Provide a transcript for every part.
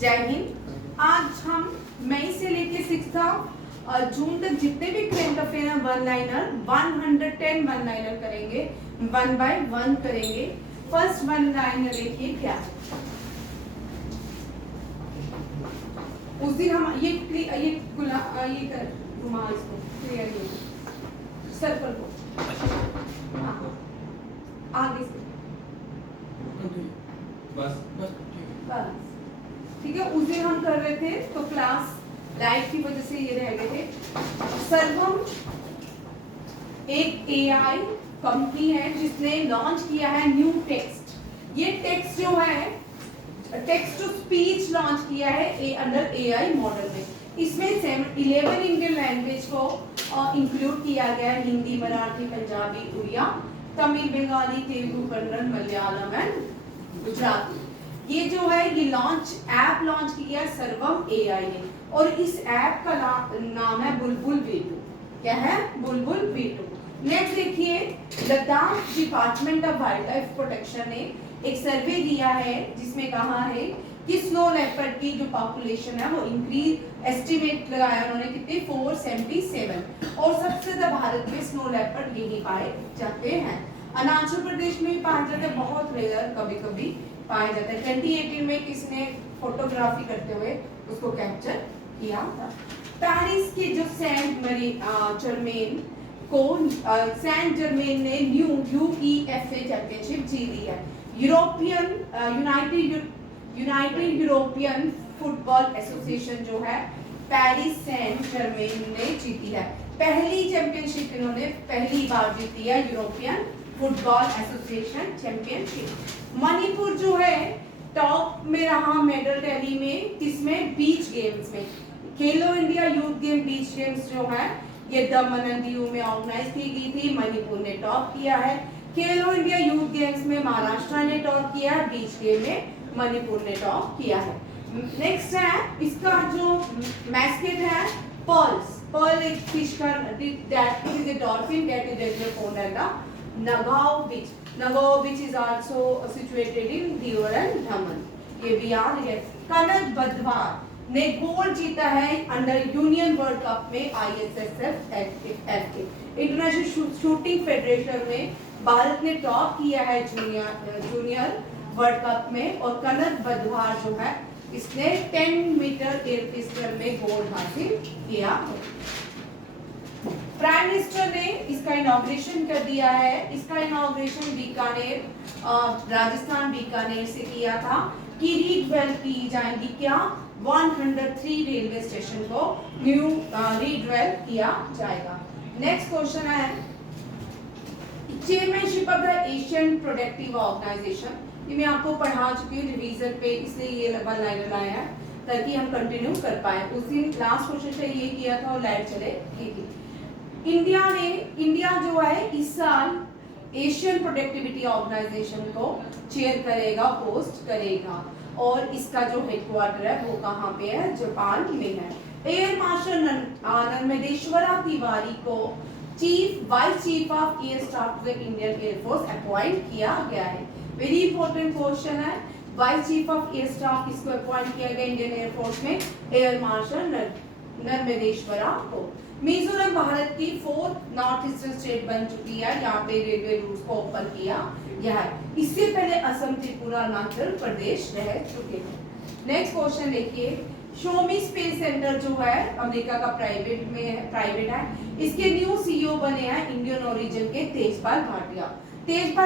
जय हिंद। आज हम मई से लेके 6 जून तक जितने भी करंट अफेयर हैं वन लाइनर 110 वन लाइनर करेंगे, 1 बाय 1 करेंगे। फर्स्ट वन लाइनर देखिए क्या है। उस दिन हम ये कर रुमाल को क्लियर सर्कल को आगे से बस ठीक है। उस दिन हम कर रहे थे तो क्लास लाइट की वजह से ये रह गए थे। सर्वम एक एआई कंपनी है जिसने लॉन्च किया है न्यू टेक्स्ट। ये टेक्स्ट जो है टेक्स्ट टू स्पीच लॉन्च किया है अंडर एआई मॉडल में। इसमें 11 इंडियन लैंग्वेज को इंक्लूड किया गया है, हिंदी, मराठी, पंजाबी, उड़िया, तमिल, बंगाली, तेलुगु, कन्नड़, मलयालम एंड गुजराती। ये जो है ये ऐप लॉन्च किया सर्वम एआई ने और इस ऐप का नाम है बुलबुल V2। क्या है? बुलबुल V2। नेक्स्ट देखिए, Ladakh department of wild life protection ने एक सर्वे दिया है जिसमें कहा है कि स्नो लेपर्ड की जो पॉपुलेशन है वो इंक्रीज एस्टिमेट लगाया उन्होंने कितने 477 और सबसे ज्यादा भारत में स्नो लेपर्ड यही पाए जाते हैं। अरुणाचल प्रदेश में भी पाए जाते हैं, बहुत रेयर कभी कभी पाए जाते हैं। 2018 में किसने फोटोग्राफी करते हुए उसको कैप्चर किया था। पेरिस के जो सेंट जर्मेन ने न्यू UEFA चैंपियनशिप जीत ली है। यूनाइटेड यूरोपियन फुटबॉल एसोसिएशन जो है पेरिस सेंट जर्मेन ने जीती है। पहली चैंपियनशिप इन्होंने पहली बार जीती है, European football association championship. Manipur जो है टॉप में रहा मेडल टैली में, किसमें? बीच गेम्स में। खेलो India youth game beach games जो है ये दमन एंड दीव में ऑर्गेनाइज की गई थी, मणिपुर ने टॉप किया है। खेलो इंडिया यूथ गेम्स में महाराष्ट्र ने टॉप किया है, बीच गेम में मणिपुर ने टॉप किया है। नेक्स्ट है इसका जो मैस्केट है पर्ल एक फिश का that is a dolphin that is regular found at the Nagoa beach is also situated in Diu and Daman. ये भी याद है। कनक बदवार ने गोल्ड जीता है अंडर यूनियन वर्ल्ड कप में ISSF इंटरनेशनल शूटिंग फेडरेशन में। भारत ने टॉप किया है जूनियर वर्ल्ड कप में और कनक बदवार जो है इसने 10 मीटर एयर पिस्टल में गोल्ड हासिल किया। प्राइम मिनिस्टर ने इसका इनॉग्रेशन कर दिया है। इसका इनॉग्रेशन राजस्थान बीकानेर से किया था कि रीडेवलप की जाएंगी क्या 103 रेलवे स्टेशन को न्यू रीडेवलप किया जाएगा। नेक्स्ट क्वेश्चन है chairmanship of the Asian Productive Organization. ये मैं आपको पढ़ा चुकी हूँ रिवीजन पे, इसलिए ये वन लाइनर लाया है ताकि हम कंटिन्यू कर पाए। उस दिन लास्ट क्वेश्चन पे ये किया था और लाइट चले ठीक। इंडिया जो है इस साल एशियन प्रोडक्टिविटी ऑर्गेनाइजेशन को चेयर करेगा, होस्ट करेगा और इसका जो हेडक्वार्टर है वो कहाँ पे है? जापान में है। एयर मार्शल नर्मदेश्वरा तिवारी को vice chief of air staff Indian Air Force appoint किया गया है। वेरी इंपॉर्टेंट क्वेश्चन है, vice chief of air staff किसको अपॉइंट किया गया इंडियन एयरफोर्स में? एयर मार्शल नर्मदेश्वरा को। मिजोरम भारत की 4th नॉर्थ ईस्टर्न स्टेट बन चुकी है, यहाँ पे रेलवे रूट्स को ओपन किया गया है। इससे पहले असम, त्रिपुरा, अरुणाचल प्रदेश रह चुके हैं। नेक्स्ट क्वेश्चन देखिए, शोमी स्पेस सेंटर जो है अमेरिका का प्राइवेट है। इसके न्यू CEO बने हैं इंडियन ओरिजिन के तेजपाल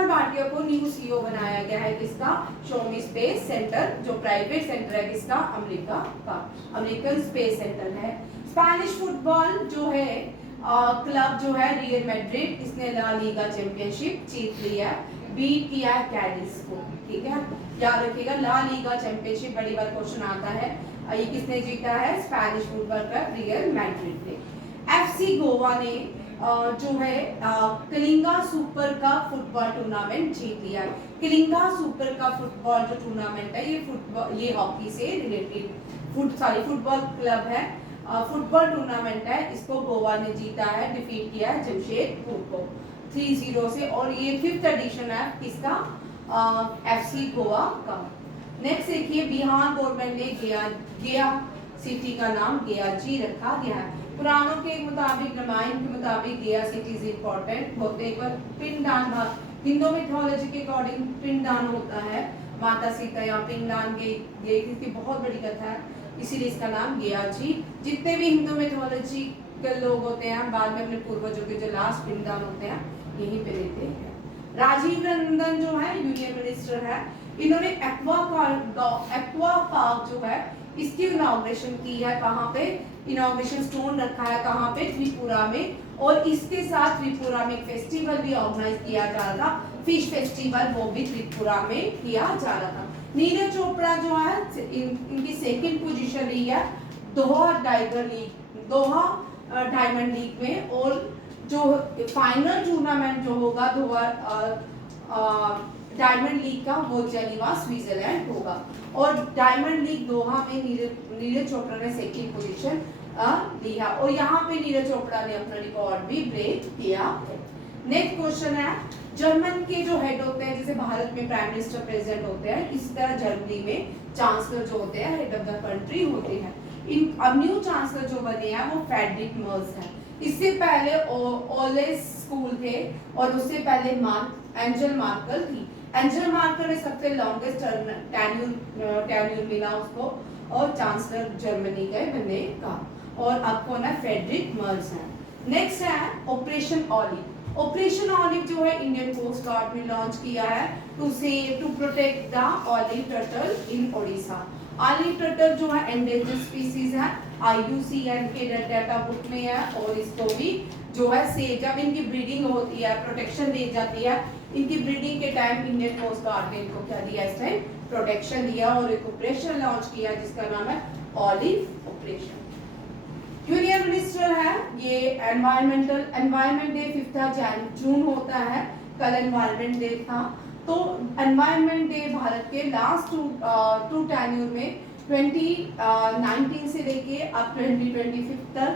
भाटिया को न्यू CEO बनाया गया है। किसका? शोमी स्पेस सेंटर जो प्राइवेट सेंटर है किसका? अमेरिका का, अमेरिकन स्पेस सेंटर है। स्पेनिश फुटबॉल जो है क्लब जो है रियल मैड्रिड, इसने ला लीगा चैंपियनशिप जीत लिया, बीट किया है कैडिस को। ठीक है, याद रखिएगा ला लीगा चैंपियनशिप बड़ी बार क्वेश्चन आता है। ये किसने जीता है? Spanish football club real Madrid ने। FC गोवा ने जो है कलिंगा सुपर का फुटबॉल टूर्नामेंट जीत लिया। कलिंगा सुपर का फुटबॉल जो टूर्नामेंट है ये हॉकी से रिलेटेड फुटबॉल क्लब है, फुटबॉल टूर्नामेंट है। इसको गोवा ने जीता है, डिफीट किया है जमशेदपुर को 3-0 से और ये 5th एडिशन है किसका? FC गोवा का। नेक्स्ट देखिए बिहार गवर्नमेंट ने गया सिटी का नाम गया जी रखा गया है। पुराणों के मुताबिक, रामायण के मुताबिक गया सिटी इज इम्पोर्टेंट होते एक बार पिंडदान, हिंदू मिथोलॉजी के अकॉर्डिंग पिंडदान होता है, माता सीता यहाँ पिंडदान गई थी, बहुत बड़ी कथा है, इसीलिए इसका नाम गया जी। जितने भी हिंदू मिथोलॉजी के लोग होते हैं बाद में अपने पूर्वजों के जो लास्ट पिंडदान होते हैं यहीं पे देते हैं। राजीव रंजन जो है यूनियन मिनिस्टर है, इन्होंने एक्वा पार्क जो है इसकी इनॉग्रेशन की है। कहाँ पे इनॉग्रेशन स्टोन रखा है, कहाँ पे, त्रिपुरा में। और इसके साथ त्रिपुरा में एक फेस्टिवल भी ऑर्गेनाइज किया जा रहा था, फिश फेस्टिवल, वो भी त्रिपुरा में किया जा रहा था। नीरज चोपड़ा जो है इनकी सेकंड पोजीशन रही है दोहा डायमंड लीग में। और जो फाइनल टूर्नामेंट जो होगा दोहा डायमंड लीग का वो जेनीवा स्विट्जरलैंड होगा। और डायमंड लीग दोहा में नीरज चोपड़ा ने सेकंड पोजीशन लिया और यहाँ पे नीरज चोपड़ा ने अपना रिकॉर्ड भी ब्रेक किया। नेक्स्ट क्वेश्चन है, जर्मन के जो हेड होते हैं, जैसे भारत में प्राइम मिनिस्टर प्रेसिडेंट होते हैं, इसी तरह जर्मनी में चांसलर जो होते हैं हेड ऑफ द कंट्री होते हैं। अब न्यू चांसलर जो बने हैं वो फ्रेडरिक मर्ज है। इससे पहले ओलेस स्कूल थे और उससे पहले एंजल मार्कल थी। एंजल मार्कल ने सबसे लॉन्गेस्ट टेन्यूर मिला उसको और चांसलर जर्मनी के बनने का। और अब कौन है, फ्रेडरिक मर्ज है। नेक्स्ट है ऑपरेशन ऑलिव। ऑपरेशन ऑलिव जो है इंडियन कोस्ट गार्ड ने लॉन्च किया है to protect the olive turtle in Odisha. Olive turtle जो है एंडेंजर्ड स्पीसीज है, IUCN के डाटा बुक में है। और इसको भी जो है से जब इनकी ब्रीडिंग होती है, प्रोटेक्शन दी जाती है, इनकी ब्रीडिंग के टाइम इंडियन कोस्ट गार्ड ने इनको क्या दिया, इस टाइम प्रोटेक्शन दिया और एक ऑपरेशन लॉन्च किया जिसका नाम है ऑलिव ऑपरेशन। यूनियन मिनिस्टर है ये एनवायरमेंट डे 5 जून होता है, कल एनवायरमेंट डे था। तो एनवायरमेंट डे भारत के लास्ट टू टेन्यूर में 2019 से लेके अब 2025 तक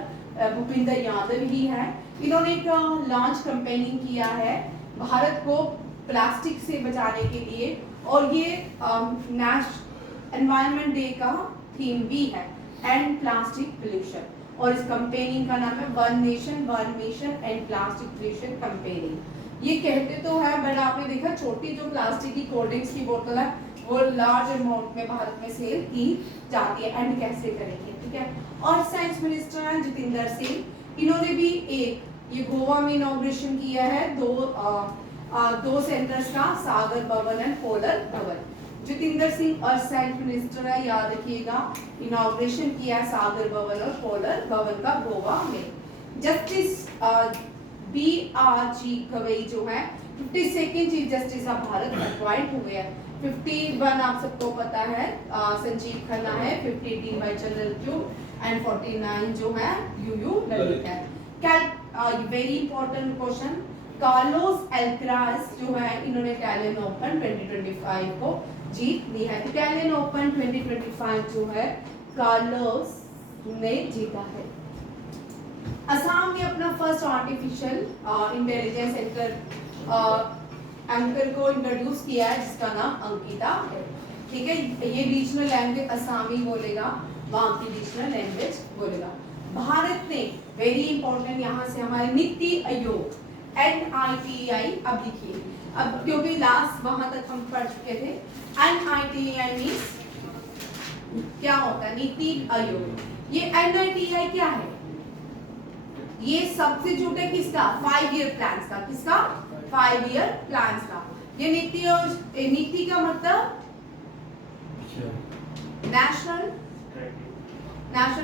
भूपिंदर यादव ही है। इन्होंने एक लॉन्च कैंपेनिंग किया है भारत को प्लास्टिक से बचाने के लिए और ये एनवायरमेंट डे का थीम भी है एंड प्लास्टिक पोल्यूशन। और इस कैंपेनिंग का नाम है one nation one mission and plastic pollution campaigning. ये कहते तो है बट आपने देखा छोटी जो प्लास्टिक की कोल्ड ड्रिंक्स की बोतल है वो लार्ज अमाउंट में भारत में सेल की जाती है, एंड कैसे करेंगे, ठीक है। और साइंस मिनिस्टर हैं जितेंद्र सिंह, इन्होंने भी एक ये गोवा में इनॉग्रेशन किया है दो सेंटर्स का, सागर भवन एंड पोलर भवन। जितेंद्र सिंह और साइंस मिनिस्टर है, याद रखिएगा, इनॉग्रेशन किया है सागर भवन और पोलर भवन का गोवा में। जस्टिस BRG गवई जो है 52nd chief justice of Bharat appoint हुए हैं। 51 आप सबको पता है संजीव खन्ना है, 50 DY चंद्रचूड़ एंड 49 जो है UU ललित है। Very important question, Carlos Alcaraz जो है इन्होंने इटालियन ओपन 2025 को जीत ली है। इटालियन ओपन 2025 जो है कार्लोस ने जीता है। असम ने अपना फर्स्ट आर्टिफिशियल इंटेलिजेंस एंकर को इंट्रोड्यूस किया है जिसका नाम अंकिता है, ठीक है। ये रीजनल लैंग्वेज असमी बोलेगा, वहाँ की रीजनल लैंग्वेज बोलेगा। भारत ने वेरी इंपॉर्टेंट यहाँ से हमारे नीति आयोग NITI अब लिखिए, अब क्योंकि लास्ट वहां तक हम पढ़ चुके थे। NITI मींस क्या होता है, नीति आयोग। ये NITI क्या है, ये सब्स्टिट्यूट है किसका, 5 ईयर प्लान्स का, किसका 5 ईयर प्लान्स का। ये नीति का मतलब नेशनल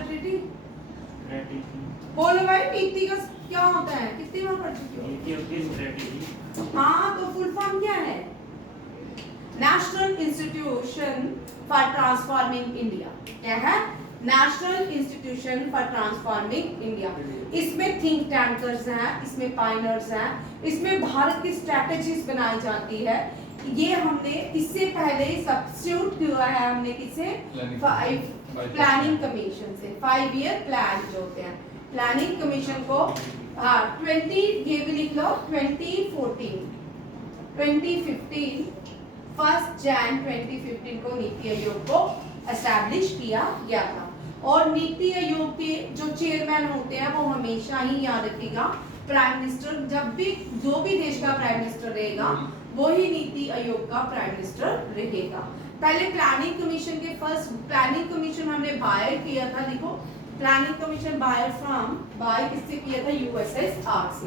ट्रेटी बोलो भाई, नीति का क्या होता है, कितनी बार पढ़ चुके हो। हाँ तो फुल फॉर्म क्या है, national institution for transforming India. क्या है, national institution for transforming India. इसमें थिंक टैंकर्स हैं, इसमें पायनर्स हैं, इसमें भारत की स्ट्रेटजीज बनाई जाती है। ये हमने इससे पहले सब्स्टिट्यूट किया है हमने किसे, प्लानिंग कमीशन से। 5 ईयर प्लान जो होते हैं प्लानिंग कमीशन को 20 ये भी लिख लो 2014 2015 1 जनवरी 2015 को नीति आयोग को एस्टैब्लिश किया गया था। और नीति आयोग के जो चेयरमैन होते हैं वो हमेशा ही याद रखिएगा प्राइम मिनिस्टर, जब भी जो भी देश का प्राइम मिनिस्टर रहेगा वो ही नीति आयोग का प्राइम मिनिस्टर रहेगा। पहले प्लानिंग कमीशन के फर्स्ट प्लानिंग कमीशन हमने बाय किया था, देखो प्लानिंग कमीशन बाय किससे किया था, यूएसएसआर से,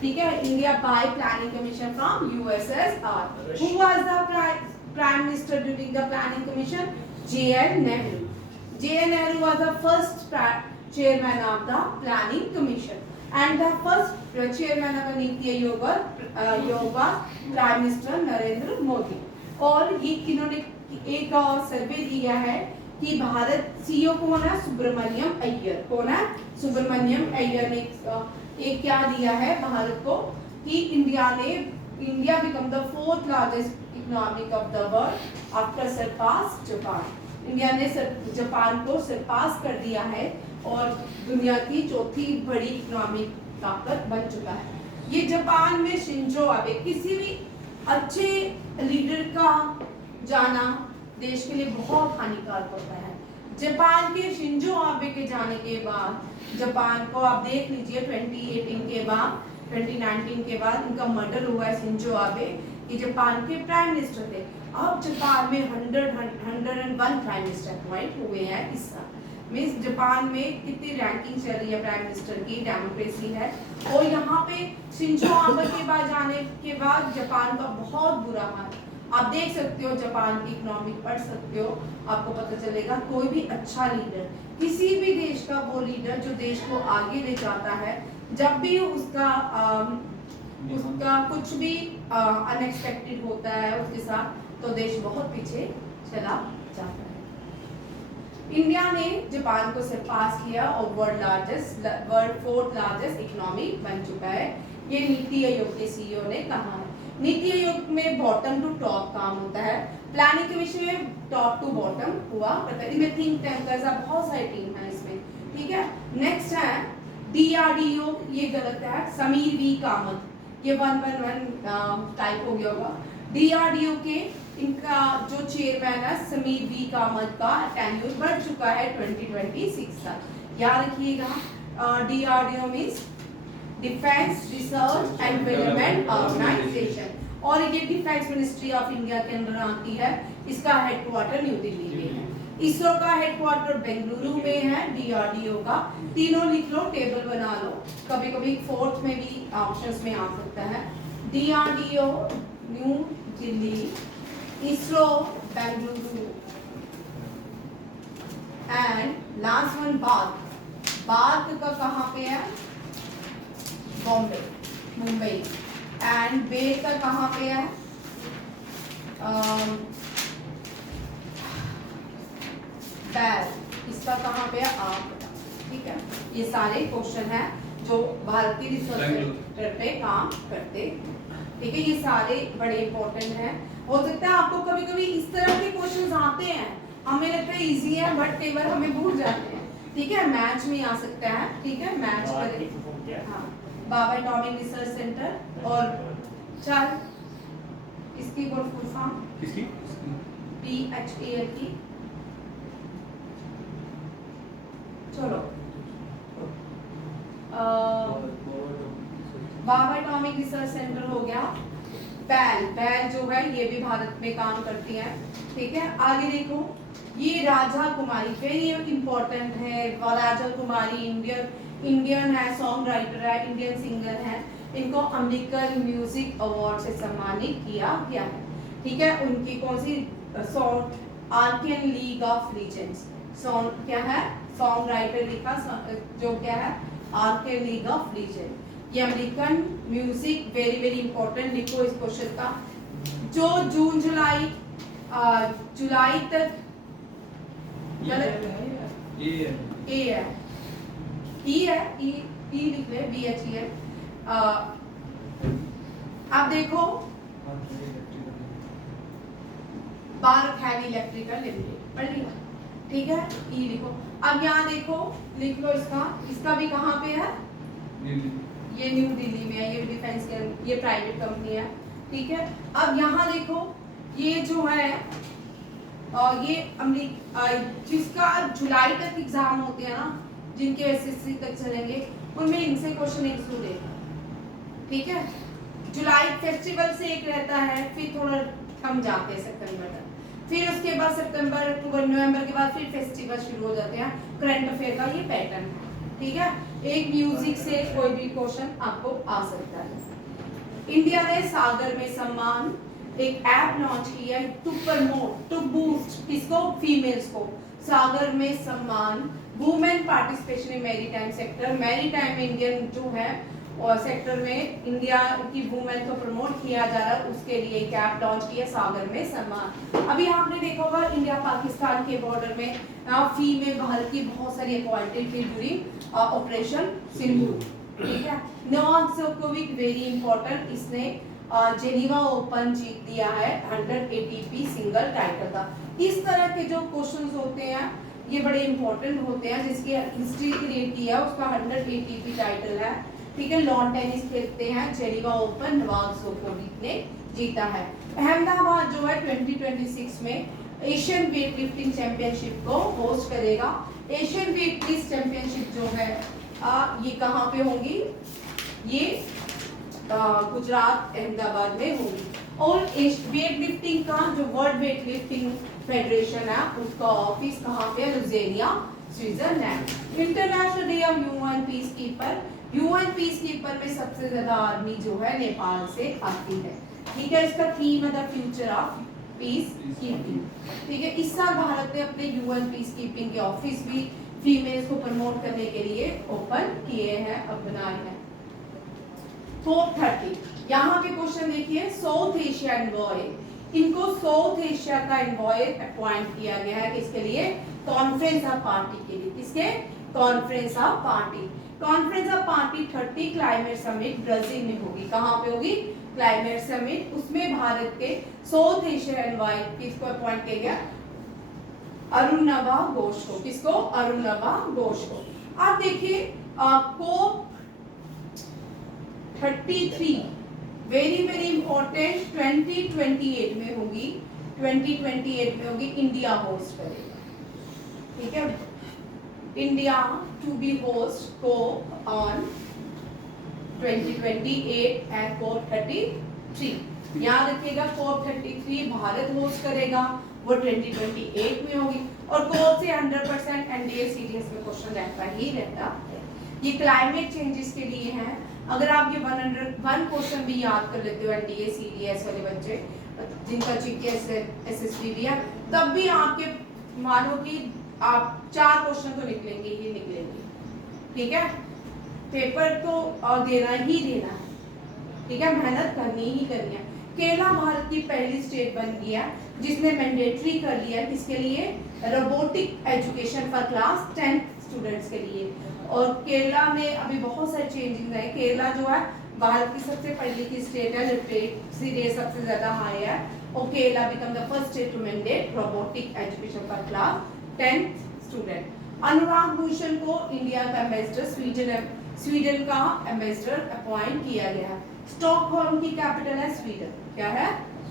ठीक है, India by planning commission from USSR. Who was the prime minister during the planning commission, JN. Nehru. J.N. Nehru was the first chairman of the planning commission and the first chairman of the Niti Aayog was Prime Minister Narendra Modi. और ये इन्होंने एक सर्वे दिया है कि Bharat CEO कौन है, सुब्रमण्यम अय्यर। कौन है, सुब्रमण्यम अय्यर ने एक क्या दिया है भारत को कि India become the 4th largest economic of the world after surpass Japan. India ने जापान को सरपास कर दिया है और दुनिया की चौथी बड़ी इकोनॉमिक ताकत बन चुका है। ये जापान में शिंजो आबे, किसी भी अच्छे लीडर का जाना देश के लिए बहुत हानिकारक होता है। जापान के शिंजो आबे के जाने के बाद जापान को आप देख लीजिए 2018 के बाद 2019 के बाद इनका मर्डर हुआ है। शिंजो आबे ये जापान के प्राइम मिनिस्टर थे। अब जापान में 101 प्राइम मिनिस्टर अपॉइंट हुए हैं इस साल। मीन्स जापान में कितनी रैंकिंग चल रही है प्राइम मिनिस्टर की, डेमोक्रेसी है। और यहाँ पे शिंजो आबे के बाद जाने के बाद जापान का बहुत बुरा हाल, आप देख सकते हो जापान की इकोनॉमी पढ़ सकते हो, आपको पता चलेगा। कोई भी अच्छा लीडर, किसी भी देश का वो लीडर जो देश को आगे ले जाता है, जब भी उसका कुछ भी अनएक्सपेक्टेड होता है उसके साथ, तो देश बहुत पीछे चला जाता है। इंडिया ने जापान को सरपास किया और वर्ल्ड 4th लार्जेस्ट इकोनॉमी बन चुका है। ये नीति आयोग के सीईओ ने कहा है। नीति आयोग में बॉटम टू टॉप काम होता है, प्लानिंग कमीशन में टॉप टू बॉटम हुआ करता है। इनमें थिंक टैंकर्स बहुत सारी टीम है इसमें, ठीक है। नेक्स्ट है DRDO, ये गलत है, समीर वी कामत, ये 111 टाइप हो गया होगा। DRDO के इनका जो चेयरमैन है समीर वी कामत का टेन्योर बढ़ चुका है 2026 तक। याद रखिएगा DRDO means Defence Research and Development Organisation, और ये डिफेंस मिनिस्ट्री ऑफ इंडिया के अंदर आती है। इसका हेडक्वार्टर न्यू दिल्ली में है। इसरो का हेडक्वार्टर बेंगलुरु में है, DRDO का। तीनों लिख लो, टेबल बना लो, कभी कभी 4th में भी ऑप्शंस में आ सकता है। DRDO new Delhi, ISRO Bengaluru, and last one bath का कहाँ पे है, बॉम्बे, मुंबई। एंड बेल का कहाँ पे है, बैल, इसका कहाँ पे है, आप, ठीक है। ये सारे क्वेश्चन हैं जो भारतीय रिसर्च सेंटर पे काम करते हैं, ठीक है। ये सारे बड़े इंपॉर्टेंट हैं। हो सकता है आपको कभी कभी इस तरह के क्वेश्चंस आते हैं, हमें लगता है इजी है बट कई बार हमें भूल जाते हैं, ठीक है। मैच में आ सकता है, ठीक है, मैच करें। हाँ, बाबा एटॉमिक रिसर्च सेंटर और चल इसकी फुल फॉर्म किसकी, BHAL की, चलो बाबा एटॉमिक रिसर्च सेंटर हो गया। बैल जो है ये भी भारत में काम करती है, ठीक है। आगे देखो, ये राजा कुमारी वेरी इंपॉर्टेंट है। राजा कुमारी इंडियन है, सॉन्ग राइटर है, इंडियन सिंगर है। इनको अमेरिकन म्यूजिक अवार्ड से सम्मानित किया गया है, ठीक है। उनकी कौन सी song, Arcane League of Legends, song क्या है, सॉन्ग राइटर लिखा जो क्या है, आर्कियन लीग ऑफ लीजेंड। ये American music very very important, लिखो इस क्वेश्चन का। जो जून जुलाई तक गलत ए है, ई लिख ले, BHEL। अब देखो भारत हैवी इलेक्ट्रिकल लिमिटेड, पढ़ लिया, ठीक है। ई लिखो। अब यहाँ देखो, लिख लो इसका भी कहाँ पे है, ये न्यू दिल्ली में है, ये डिफेंस के, ये प्राइवेट कंपनी है, ठीक है। अब यहाँ देखो ये जो है ये जिसका जुलाई तक एग्जाम होते हैं ना, जिनके एसएससी तक चलेंगे, उनमें इनसे क्वेश्चन इंक्लूड है, ठीक है। जुलाई फेस्टिवल से एक रहता है, फिर थोड़ा कम जाते हैं सितंबर तक, फिर उसके बाद सितंबर अक्टूबर नवंबर के बाद फिर फेस्टिवल शुरू हो जाते हैं। करंट अफेयर का ये पैटर्न है, ठीक है। एक म्यूजिक से कोई भी क्वेश्चन आपको आ सकता है। इंडिया ने सागर में सम्मान एक ऐप लॉन्च किया टू प्रमोट टू बूस्ट किसको, फीमेल्स को। सागर में सम्मान women participation in maritime sector, maritime Indian जो है और सेक्टर में इंडिया की वुमेन को प्रमोट किया जा रहा है, उसके लिए एक ऐप लॉन्च किया सागर में सम्मान। अभी आपने देखा होगा इंडिया पाकिस्तान के बॉर्डर में फीमेल भारत की बहुत सारी अपॉइंटेड थी ड्यूरिंग ऑपरेशन सिंदूर, ठीक है। नोवाक जोकोविक वेरी इंपॉर्टेंट, इसने जेनीवा ओपन जीत दिया है 100 ATP सिंगल टाइटल का। इस तरह के जो क्वेश्चंस होते हैं ये बड़े इंपॉर्टेंट होते हैं, जिसकी हिस्ट्री क्रिएट किया है उसका 100 ATP टाइटल है, ठीक है। लॉन टेनिस खेलते हैं, जेनीवा ओपन नोवाक जोकोविक ने जीता है। अहमदाबाद जो है 2026 में एशियन वेट लिफ्टिंग चैंपियनशिप को होस्ट करेगा। एशियन वेट लिफ्ट चैंपियनशिप जो है ये कहाँ पे होगी, ये गुजरात अहमदाबाद में होगी। और वेट लिफ्टिंग का जो वर्ल्ड वेट लिफ्टिंग फेडरेशन है उसका ऑफिस कहाँ पे है, Lausanne Switzerland. International day of UN peace keeper, UN peace keeper में सबसे ज्यादा आर्मी जो है नेपाल से आती है, ठीक है। इसका थीम है the future of peace keeping, ठीक है। इस साल भारत ने अपने यूएन पीस कीपिंग के ऑफिस भी फीमेल्स को प्रमोट करने के लिए ओपन किए हैं, अब बनाए हैं। 430 यहाँ पे क्वेश्चन देखिए, साउथ एशिया एनवॉय, इनको साउथ एशिया का एनवॉय अपॉइंट किया गया है, किसके लिए, कॉन्फ्रेंस ऑफ पार्टी के लिए। किसके, conference of party. Conference of party 30 climate summit Brazil में होगी, कहाँ पे होगी, क्लाइमेट समिट। उसमें भारत के साउथ एशिया एनवॉय किसको अपॉइंट किया गया, अरुणवा घोष को। किसको, अरुणवा घोष को। आप देखिए कोप 33 वेरी वेरी इंपॉर्टेंट 2028 में होगी, 2028 में होगी, इंडिया होस्ट करेगा, ठीक है। India to be host COP on 2028 at COP 33। याद रखिएगा कोप 33 भारत होस्ट करेगा, वो 2028 में होगी। और कोप से 100% एनडीए सीरीज में क्वेश्चन रहता ही रहता है। ये क्लाइमेट चेंजेस के लिए है। अगर आप ये 101 क्वेश्चन भी याद कर लेते हो एनडीए सीडीएस वाले बच्चे जिनका जीके एसएसटी भी है, तब भी आपके मानो कि आप 4 क्वेश्चन तो निकलेंगे ही निकलेंगे, ठीक है। पेपर तो देना ही देना है, ठीक है, मेहनत करनी ही करनी है। केरला भारत की पहली स्टेट बन गई है जिसने मैंडेटरी कर लिया किसके लिए, robotic education for class 10 students के लिए। और केरला में अभी बहुत सारे चेंजेस हैं। केरला जो है भारत की सबसे पढ़ी लिखी स्टेट है, लिटरेसी रेट सबसे ज्यादा हाई है, और Kerala become the first state to mandate robotic education for class 10 student. Anurag Bhushan को इंडिया का एम्बेसडर स्वीडन का एम्बेसडर अपॉइंट किया गया है। स्टॉकहोल्म की कैपिटल है स्वीडन, क्या है,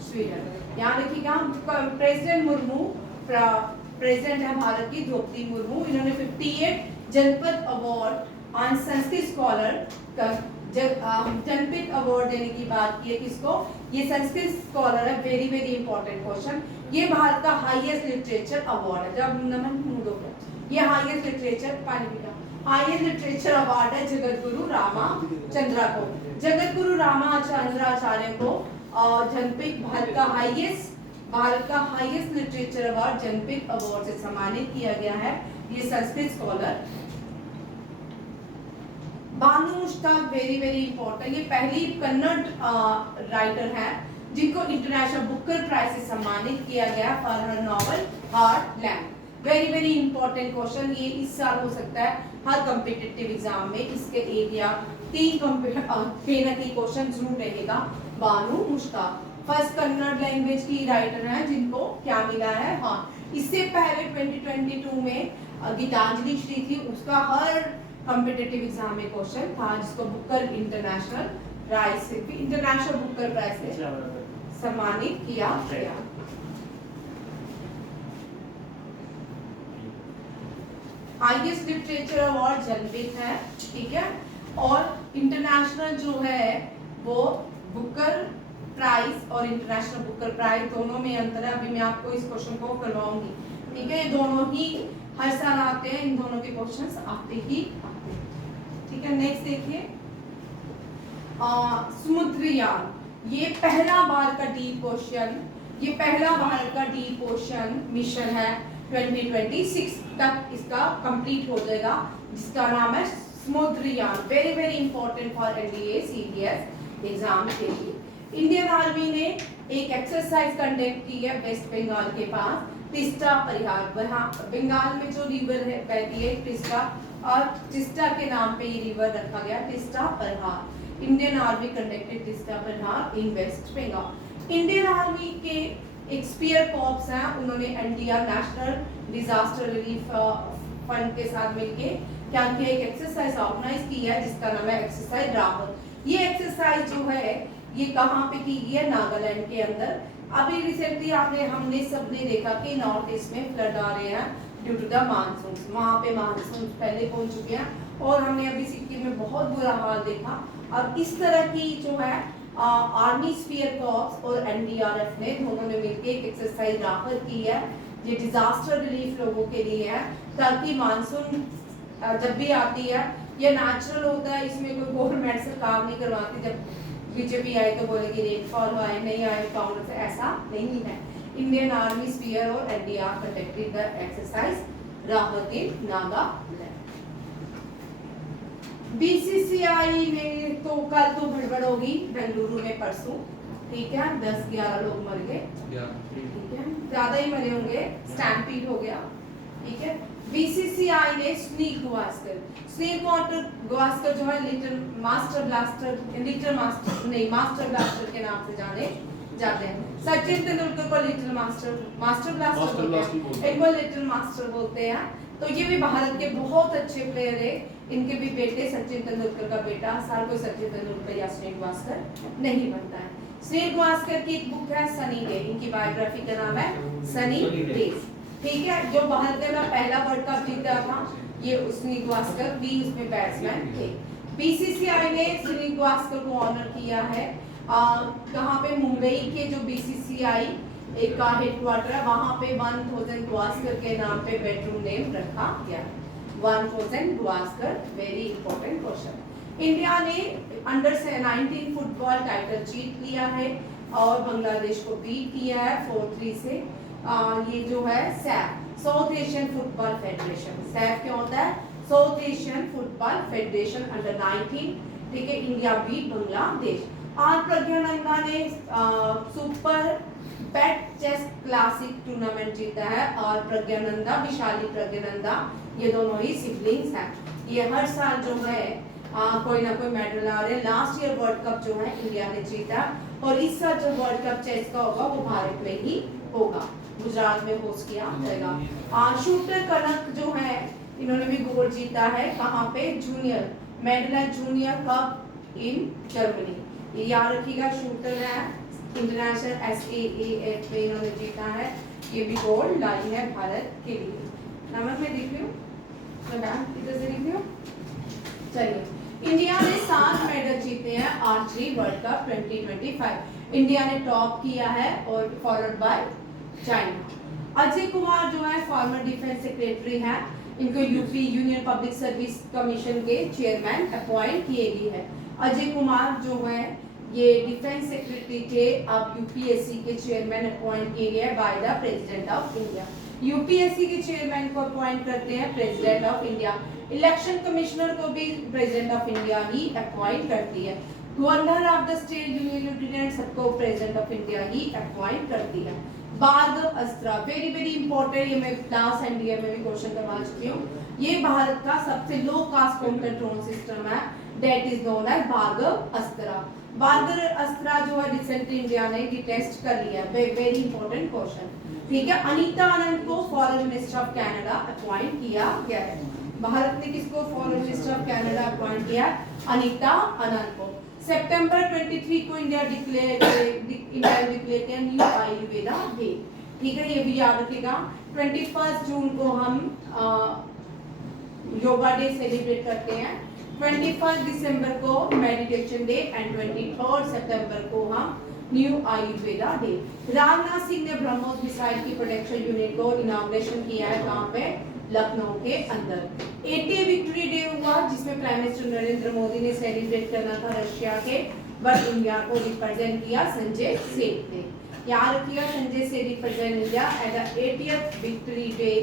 स्वीडन। यहाँ देखिएगा प्रेसिडेंट मुर्मू, प्रेसिडेंट है भारत की द्रौपदी मुर्मू, इन्होंने 58 जनपद अवार्ड ऑन संस्कृत स्कॉलर का जनपद अवार्ड देने की बात की है। किसको, ये संस्कृत स्कॉलर है, वेरी वेरी इंपॉर्टेंट क्वेश्चन। ये भारत का हाईएस्ट लिटरेचर अवार्ड है। जब नमन मुदो ये highest literature highest literature award है जगतगुरु रामाचंद्र को। जगतगुरु रामाचंद्राचार्य को जनपद भारत का हाईएस्ट लिटरेचर अवार्ड जनपद अवार्ड से सम्मानित किया गया है। ये संस्कृत स्कॉलर बानू मुश्ताक, वेरी वेरी इंपॉर्टेंट, ये पहली कन्नड़ राइटर है जिनको इंटरनेशनल बुकर प्राइज से सम्मानित किया गया for her novel heartland. Very very important question, ये इस साल हो सकता है हर कॉम्पिटिटिव एग्जाम में इसके एक या 3 क्वेश्चन जरूर रहेगा। बानू मुश्ताक फर्स्ट कन्नड़ लैंग्वेज की राइटर है जिनको क्या मिला है, हाँ। इससे पहले 2022 में गीतांजलि श्री थी, उसका हर कॉम्पिटिटिव एग्जाम में क्वेश्चन था, जिसको बुकर इंटरनेशनल प्राइज से सम्मानित किया गया। हाईएस्ट लिटरेचर अवार्ड जनपिक है, ठीक है। और इंटरनेशनल जो है वो बुकर प्राइज और इंटरनेशनल बुकर प्राइज दोनों में अंतर है। अभी मैं आपको इस क्वेश्चन को करवाऊंगी, ठीक है। ये दोनों ही हर साल आते हैं, इन दोनों के क्वेश्चंस आते ही आते हैं, ठीक है। नेक्स्ट देखिए, समुद्रयान, ये पहला बार का डीप ओशन, ये पहला भारत का डीप ओशन मिशन है। 2026 तक इसका कंप्लीट हो जाएगा, जिसका नाम है Samudrayaan. Very very important for NDA CDS exam के लिए। इंडियन आर्मी ने एक एक्सरसाइज कंडक्ट की है वेस्ट बंगाल के पास, तिस्ता परिहार। बंगाल में जो रिवर है बहती है तिस्ता, और तिस्ता के नाम पे ये रिवर रखा गया, तिस्ता परिहार। इंडियन आर्मी कंडक्टेड तिस्ता परिहार इन वेस्ट बंगाल। इंडियन आर्मी के एक स्पीयर कॉर्प्स हैं, उन्होंने NDR national disaster relief fund के साथ मिलके क्या किया, एक एक्सरसाइज ऑर्गेनाइज की है जिसका नाम है एक्सरसाइज राहत। ये एक्सरसाइज जो है ये कहाँ पे की गई है, नागालैंड के अंदर। अभी रिसेंटली हमने सबने देखा कि नॉर्थ ईस्ट में फ्लड आ रहे हैं ड्यू टू द मानसून। वहाँ पे मानसून पहले पहुंच चुके हैं, और हमने अभी सिक्किम में बहुत बुरा हाल देखा। अब इस तरह की जो है आर्मी स्पीयर कॉर्प्स और एनडीआरएफ ने दोनों ने मिलकर एक एक्सरसाइज राहत की है। ये डिजास्टर रिलीफ लोगों के लिए है, ताकि मानसून जब भी आती है, ये नेचुरल होता है, इसमें कोई गवर्नमेंट सरकार नहीं करवाती। जब बीजेपी आए तो बोलेगी रेनफॉल आए, नहीं आए काउंटर से, ऐसा नहीं है। इंडियन आर्मी स्पीयर और एनडीआर कंडक्टेड द एक्सरसाइज राहत इन नागालैंड। बीसीसीआई में तो कल तो गड़बड़ होगी बेंगलुरु में परसों, ठीक है। 10-11 लोग मर गए, ठीक है, ज्यादा ही मरे होंगे, स्टैम्पीड हो गया, ठीक है। बीसीसीआई ने सुनील गावस्कर जो है लिटिल मास्टर ब्लास्टर के नाम से जाने जाते हैं। सचिन तेंदुलकर को लिटिल मास्टर ब्लास्टर इनको लिटिल मास्टर बोलते हैं। तो ये भी भारत के बहुत अच्छे प्लेयर है। इनके भी बेटे, सचिन तेंदुलकर का बेटा, साल कोई सचिन तेंदुलकर या सुनील गावस्कर नहीं बनता है। सुनील गावस्कर की एक बुक है सनी डे, इनकी बायोग्राफी का नाम है सनी डेज, ठीक है। जो भारत ने पहला वर्ल्ड कप जीता था, ये सुनील गावस्कर भी उसमें बैट्समैन थे। बीसीसीआई ने सुनील गावस्कर को ऑनर किया है। कहाँ पे, मुंबई के जो बीसीसीआई एक का हेडक्वार्टर है, वहां पे 1000 गावस्कर के नाम पे बेडरूम नेम रखा गया है। 1000 Gavaskar, very important question. India ने अंडर-19 फुटबॉल टाइटल जीत लिया है और बांग्लादेश को बीट किया है 4-3 से। ये जो है SAFF, South Asian Football Federation, SAFF क्या होता है, South Asian Football Federation under nineteen, ठीक है। India beat Bangladesh. R Praggnanandhaa ने Super Bet Chess Classic tournament जीता है, और प्रज्ञानंदा, विशाली प्रज्ञानंदा, ये दोनों ही सिबलिंग्स हैं। ये हर साल जो है कोई ना कोई मेडल आ रहे हैं। लास्ट ईयर वर्ल्ड कप जो है इंडिया ने जीता, और इस साल जो वर्ल्ड कप चेस का होगा वो भारत में ही होगा, गुजरात में होस्ट किया जाएगा। शूटर कनक जो है इन्होंने भी गोल्ड जीता है, कहाँ पे, जूनियर मेडल है जूनियर कप इन जर्मनी, ये याद रखिएगा। शूटर है इंटरनेशनल SAAF में इन्होंने जीता है, ये भी गोल्ड लाई है भारत के लिए। नंबर में देख लो, इधर से देख लो। चलिए, इंडिया ने 7 मेडल जीते हैं आर्चरी वर्ल्ड कप 2025। इंडिया ने टॉप किया है, और followed by China. Ajay Kumar जो है फॉर्मर डिफेंस सेक्रेटरी है, इनको UP union public service commission के चेयरमैन अपॉइंट किए गए हैं। अजय कुमार जो है ये डिफेंस सेक्रेटरी थे, अब यूपीएससी के चेयरमैन अपॉइंट किए गए by the president of India. UPSC के चेयरमैन को अपॉइंट करते हैं president of India. Election commissioner को भी प्रेसिडेंट ऑफ इंडिया ही अपॉइंट करती है। Governor of the state union lieutenant सबको प्रेसिडेंट ऑफ इंडिया ही अपॉइंट करती है। Bhargavastra, very very important, ये मैं लास्ट एनडीए में भी क्वेश्चन करवा चुकी हूँ। ये भारत का सबसे low cost counter drone system है, that is known as Bhargav Astra. Bhargav Astra जो है रिसेंटली इंडिया ने टेस्ट कर लिया, वेरी इंपॉर्टेंट क्वेश्चन, ठीक है। अनीता आनंद को foreign minister of Canada appoint किया गया है। भारत ने किसको foreign minister of Canada appoint किया, अनीता आनंद को। सितंबर 23 को इंडिया डिक्लेयर किया न्यू आयुर्वेदा डे, ठीक है, ये भी याद रखिएगा। 21 जून को हम योगा डे सेलिब्रेट करते हैं। 21 दिसंबर को मेडिटेशन डे एंड 23 सितंबर को हम न्यू आयुर्वेदा डे। राजनाथ सिंह ने ब्रह्मोस मिसाइल की प्रोटेक्शन यूनिट को इनॉग्रेशन किया है कहाँ पे? लखनऊ के अंदर। 80 विक्ट्री डे हुआ जिसमें प्राइम मिनिस्टर नरेंद्र मोदी ने सेलिब्रेट करना था रशिया के, बट इंडिया को रिप्रेजेंट किया संजय सेठ ने। याद रखिएगा, Sanjay Seth represent India at the 80th victory day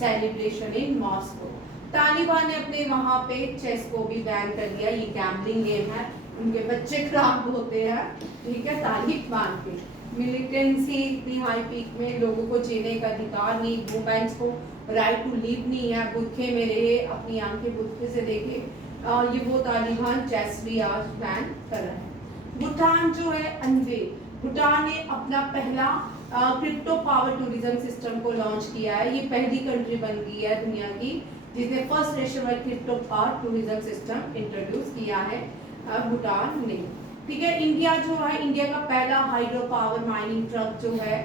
celebration in Moscow. Taliban ने अपने वहां पे चेस को भी बैन कर दिया, ये गैम्बलिंग गेम है, उनके बच्चे खराब होते हैं, ठीक है। तालिबान के मिलिटेंसी इतनी हाई पीक में, लोगों को जीने का अधिकार नहीं, वुमेन्स को राइट टू लिव नहीं है, बुरखे में रहे, अपनी आंखें बुरखे से देखे, ये वो तालिबान चेस भी आज बैन कर रहा है। भूटान जो है अनवे, भूटान ने अपना पहला क्रिप्टो पावर टूरिज्म सिस्टम को लॉन्च किया है। ये पहली कंट्री बन गई है दुनिया की जिसने first national crypto power tourism system introduce किया है, भूटान ने, ठीक है। इंडिया जो है, इंडिया का पहला हाइड्रो पावर माइनिंग ट्रक जो है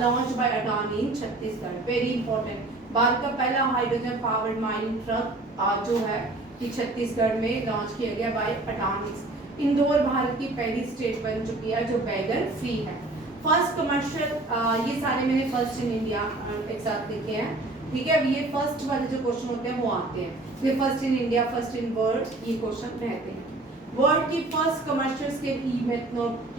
launch by Adani in Chhattisgarh, very important. Bharat का पहला हाइड्रोजन पावर माइनिंग ट्रक जो है कि छत्तीसगढ़ में लॉन्च किया गया बाय अडानी। इंदौर भारत की पहली स्टेट बन चुकी है जो बैगर फ्री है। फर्स्ट कमर्शियल, ये सारे मैंने फर्स्ट इन इंडिया एक साथ लिखे हैं, ठीक है। ये फर्स्ट वाले जो क्वेश्चन होते हैं वो आते हैं, ये first in India, first in world, ये क्वेश्चन रहते हैं। वर्ल्ड की फर्स्ट कमर्शियल स्केल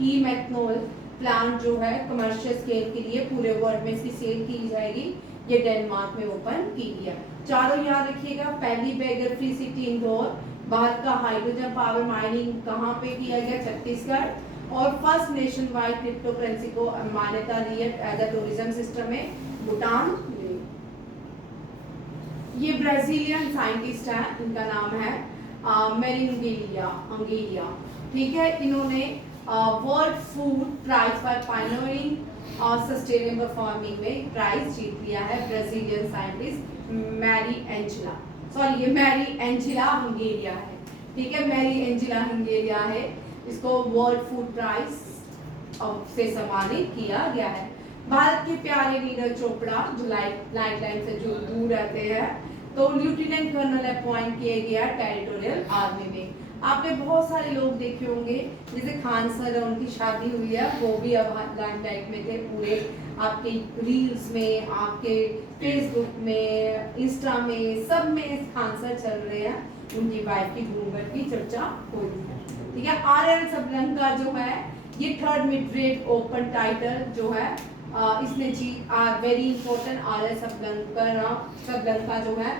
ई मेथनॉल प्लांट जो है कमर्शियल स्केल के लिए पूरे वर्ल्ड में इसकी सेल की जाएगी, ये डेनमार्क में ओपन की गया। चारों याद रखिएगा, पहली beggar free city Indore, Bharat का हाइड्रोजन पावर माइनिंग कहाँ पे किया गया? छत्तीसगढ़, और first nation wide crypto currency को मान्यता दी है एज अ टूरिज्म सिस्टम में भूटान। ये ब्राजीलियन साइंटिस्ट है, इनका नाम है मेरिंगेलिया, ठीक है। इन्होंने World Food Prize for pioneering और सस्टेनेबल फार्मिंग में प्राइज जीत लिया है। Brazilian scientist Mariangela Hungria है, ठीक है। मैरी एंजिला हंगेरिया है, इसको वर्ल्ड फूड प्राइज से सम्मानित किया गया है। भारत के प्यारे नीरज चोपड़ा जो लाइफ लाइन से जो दूर रहते हैं, तो लेफ्टिनेंट कर्नल अपॉइंट किए गया टेरिटोरियल आर्मी में। आपने बहुत सारे लोग देखे होंगे, जैसे खान सर, उनकी शादी हुई है, वो भी अब लाइमलाइट में थे, पूरे आपके रील्स में, आपके फेसबुक में, इंस्टा में, सब में खान सर चल रहे हैं, उनकी वाइफ की घूंघट की चर्चा हो रही है, ठीक है। RL सबलंका जो है ये थर्ड मिड-रेट ओपन टाइटल जो है इसने जीत, वेरी इंपॉर्टेंट। RL सबलंका जो है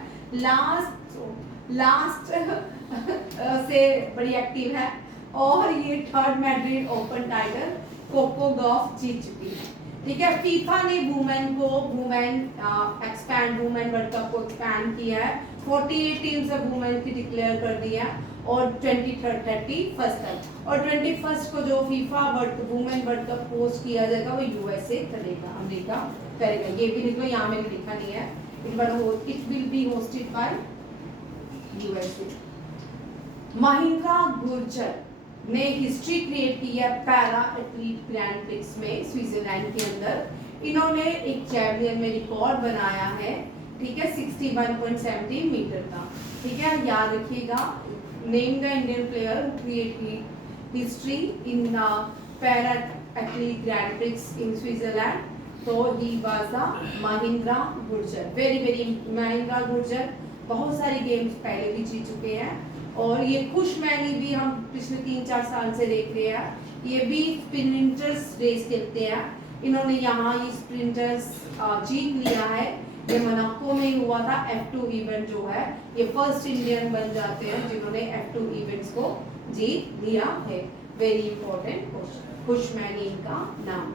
लास्ट से बड़ी एक्टिव है, और ये third Madrid Open title Coco Gauff जीत चुकी है, ठीक है। फीफा ने वुमेन वर्ल्ड कप को एक्सपैंड किया है, 48 टीम्स ऑफ वुमेन की डिक्लेयर कर दिया, और 31 तक, और 21 को जो FIFA women world cup host किया जाएगा वो USA करेगा, अमेरिका करेगा। ये भी लिख लो, यहाँ मैंने लिखा नहीं है, it will be hosted by USA। Mahindra Gurjar ने हिस्ट्री क्रिएट की है पैरा एथलीट ग्रैंड प्रिक्स में स्विट्जरलैंड के अंदर। इन्होंने एक जैवलिन में रिकॉर्ड बनाया है, ठीक है, 61.70 मीटर का, ठीक है। याद रखिएगा, name the Indian player create history in para athlete grand prix in Switzerland, तो he was the Mahendra Gurjar, very Mahendra Gurjar बहुत सारे गेम्स पहले भी जीत चुके हैं, और ये खुशमैनी भी हम पिछले 3-4 साल से देख रहे हैं, ये भी स्प्रिंटर्स रेस खेलते हैं। इन्होंने यहाँ ये स्प्रिंटर्स जीत लिया है, ये मोनाको में हुआ था। F2 इवेंट जो है, ये फर्स्ट इंडियन बन जाते हैं जिन्होंने F2 इवेंट्स को जीत लिया है, वेरी इंपॉर्टेंट क्वेश्चन, खुशमैनी का नाम।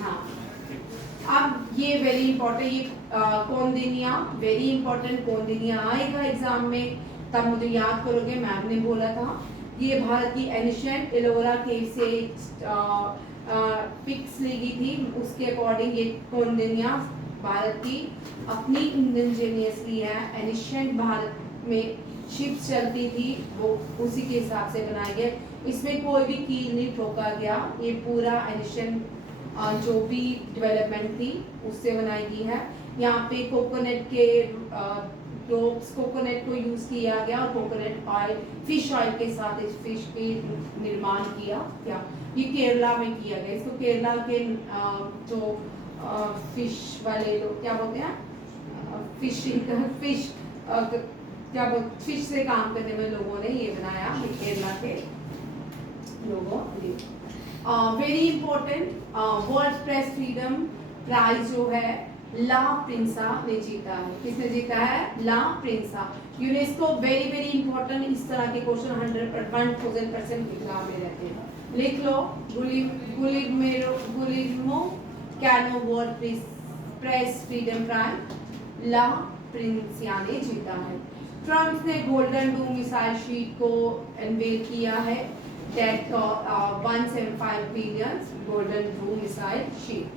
हाँ, अब ये वेरी इंपॉर्टेंट, ये कौंडिन्या, वेरी इंपॉर्टेंट, कौंडिन्या आएगा एग्जाम में, तब मुझे याद करोगे, मैम ने बोला था। ये भारत की एनिशिएंट एलोरा केव से पिक्स ली गई थी, उसके अकॉर्डिंग ये कौंडिन्या भारत की अपनी इंडिजिनियसली है। एनिशिएंट भारत में शिप्स चलती थी, वो उसी के हिसाब से बनाया गया, इसमें कोई भी कील नहीं ठोका गया, ये पूरा एनिशिएंट जो भी डेवलपमेंट थी उससे बनाई गई है। यहाँ पे कोकोनट के ग्लोब्स कोकोनट को यूज किया गया और कोकोनट ऑयल फिश ऑयल के साथ इस फिश के निर्माण किया गया। ये केरला में किया गया। इसको केरला के जो फिश वाले लोग क्या बोलते हैं, फिश क्या बोलते, फिश से काम करने वाले लोगों ने ये बनाया, केरला के लोगों ने। Very important World press freedom Prize जो है ला प्रिंसा ने जीता है। किसने जीता है? ला Prinsa. UNESCO very very important, इस तरह के क्वेश्चन 1000% एग्जाम में रहते हैं। लिख लो, Guillermo Cano world press freedom prize La Prensa ने जीता है। ट्रम्प ने गोल्डन डूम मिसाइल शीट को अनवेल किया है, that 175 billion golden dome missile shield.